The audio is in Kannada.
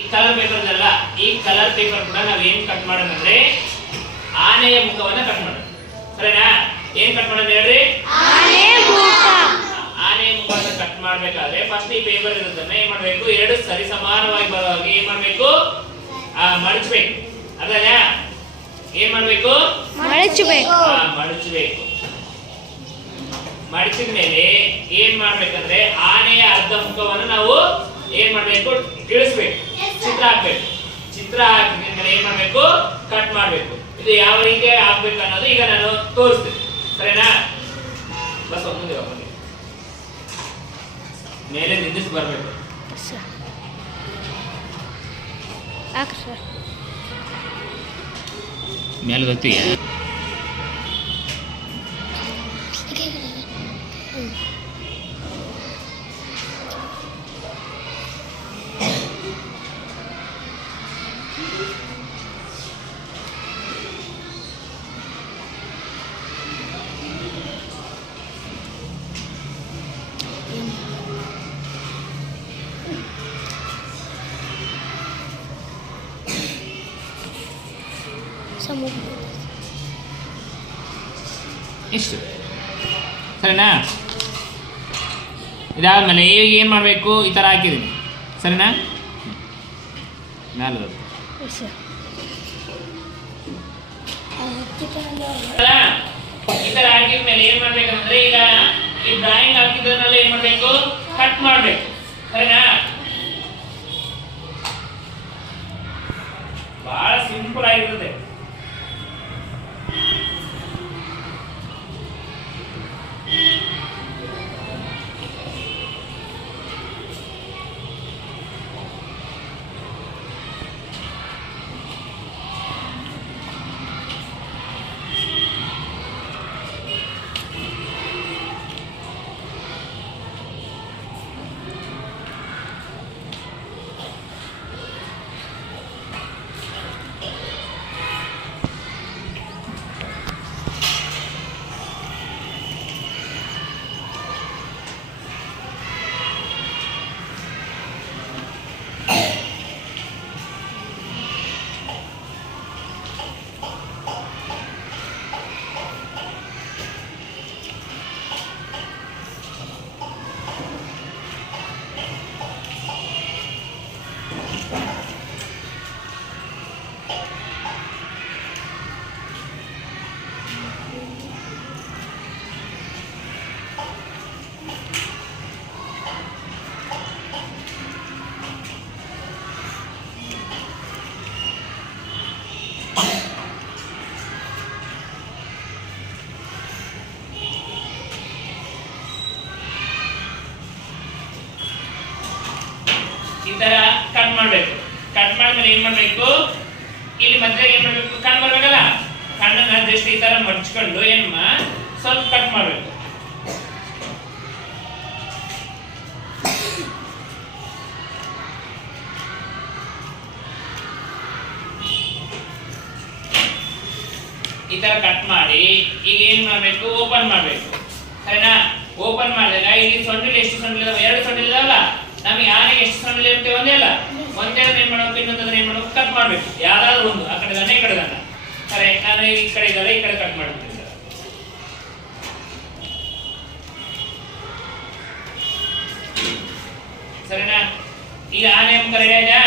ಈ ಕಲರ್ ಪೇಪರ್ ಇದೆಲ್ಲ, ಈ ಕಲರ್ ಪೇಪರ್ ಕೂಡ ನಾವೇನ್ ಕಟ್ ಮಾಡೋಣ ಅಂದ್ರೆ ಆನೆಯ ಮುಖವನ್ನ ಕಟ್ ಮಾಡೋಣ. ಸರಿನಾ? ಏನ್ ಕಟ್ ಮಾಡೋದು ಹೇಳ್ರಿ? ಆನೆಯ ಮುಖವನ್ನ ಕಟ್ ಮಾಡ್ಬೇಕಾದ್ರೆ ಫಸ್ಟ್ ಈ ಪೇಪರ್ ಇರೋದನ್ನ ಏನ್ ಮಾಡ್ಬೇಕು, ಎರಡು ಸರಿ ಸಮಾನವಾಗಿ ಬರೋ ಹಾಗೆ ಏನ್ ಮಾಡ್ಬೇಕು, ಮಡಚಬೇಕು. ಅದನ್ನ ಏನ್ ಮಾಡ್ಬೇಕು, ಮಡಚಬೇಕು. ಮಡಚಿದ ಮೇಲೆ ಏನ್ ಮಾಡ್ಬೇಕಂದ್ರೆ ಆನೆಯ ಅರ್ಧ ಮುಖವನ್ನು ನಾವು ಏನ್ ಮಾಡ್ಬೇಕು, ಇಳಿಸ್ಬೇಕು, ಚಿತ್ರ ಹಾಕ್ಬೇಕು. ಚಿತ್ರ ಹಾಕಿದ್ಮೇಲೆ ಏನ್ ಮಾಡ್ಬೇಕು, ಕಟ್ ಮಾಡ್ಬೇಕು. ಇದು ಯಾವ ರೀತಿ ಆಗ್ಬೇಕು ಅನ್ನೋದು ಈಗ ನಾನು ತೋರಿಸ್ತೀನಿ. ಸರಿನಾ? ಬಸ್ ಮುಂದೆ ಮೇಲೆ ನಿಂದಿಸಿ ಬರ್ಬೇಕು. ಮೇಲೆ ಗೊತ್ತೀಯ ಇಷ್ಟು. ಸರಿನಾ? ಇದಾದ್ಮೇಲೆ ಈಗ ಏನು ಮಾಡಬೇಕು, ಈ ಥರ ಹಾಕಿದ್ದೀನಿ. ಸರಿನಾ? ಮೇಲೆ ಈ ಥರ ಹಾಕಿದ್ಮೇಲೆ ಏನು ಮಾಡ್ಬೇಕಂದ್ರೆ ಈಗ ಈ ಡ್ರಾಯಿಂಗ್ ಹಾಕಿದ್ದನ್ನೆಲ್ಲ ಏನು ಮಾಡಬೇಕು, ಕಟ್ ಮಾಡಬೇಕು. ಸರಿನಾ? ಬಹಳ ಸಿಂಪಲ್ ಆಗಿರುತ್ತೆ. ಈ ತರ ಕಟ್ ಮಾಡಬೇಕು. ಕಟ್ ಮಾಡಿದ್ಮೇಲೆ ಏನ್ ಮಾಡ್ಬೇಕು, ಇಲ್ಲಿ ಮಧ್ಯೆ ಏನ್ ಮಾಡ್ಬೇಕು, ಕಣ್ಣು ಬರ್ಬೇಕಲ್ಲ, ಕಣ್ಣನ್ನ ಜಸ್ಟ್ ಈ ತರ ಮಡ್ಚ್ಕೊಂಡು ಏನಮ್ಮ ಸ್ವಲ್ಪ ಕಟ್ ಮಾಡ್ಬೇಕು. ಈ ತರ ಕಟ್ ಮಾಡಿ ಈಗ ಏನ್ ಮಾಡ್ಬೇಕು, ಓಪನ್ ಮಾಡ್ಬೇಕು. ಸರಿನಾ? ಓಪನ್ ಮಾಡಿದಾಗ ಇಲ್ಲಿ ಸೊಂಡಿಲು ಎಷ್ಟು ಸೊಂಡಿಲು, ಎರಡು ಸೊಂಡಿಲು ಇದಾವಲ್ಲ, ನಮಗೆ ಆನೆಗೆ ಎಷ್ಟು ಸೊಂಡಿಲು ಇರುತ್ತೆ, ಒಂದೇ ಅಲ್ಲ. ಒಂದೇ ಏನ್ ಮಾಡ್ಬೇಕು, ಇನ್ನೊಂದ್ರೆ ಏನ್ ಮಾಡ್ಬೇಕು, ಕಟ್ ಮಾಡ್ಬೇಕು. ಯಾವ್ದಾದ್ರು ಒಂದು, ಆ ಕಡೆ ದನ ಈ ಕಡೆ ದನ. ಸರಿ, ನಾನು ಈ ಕಡೆ ಇದ್ದಾರೆ, ಈ ಕಡೆ ಕಟ್ ಮಾಡ್ತೀನಿ. ಸರಿನಾ? ಈಗ ಆನೆ ಮುಖ ರೆಡಿ ಆಯ್ತಾ?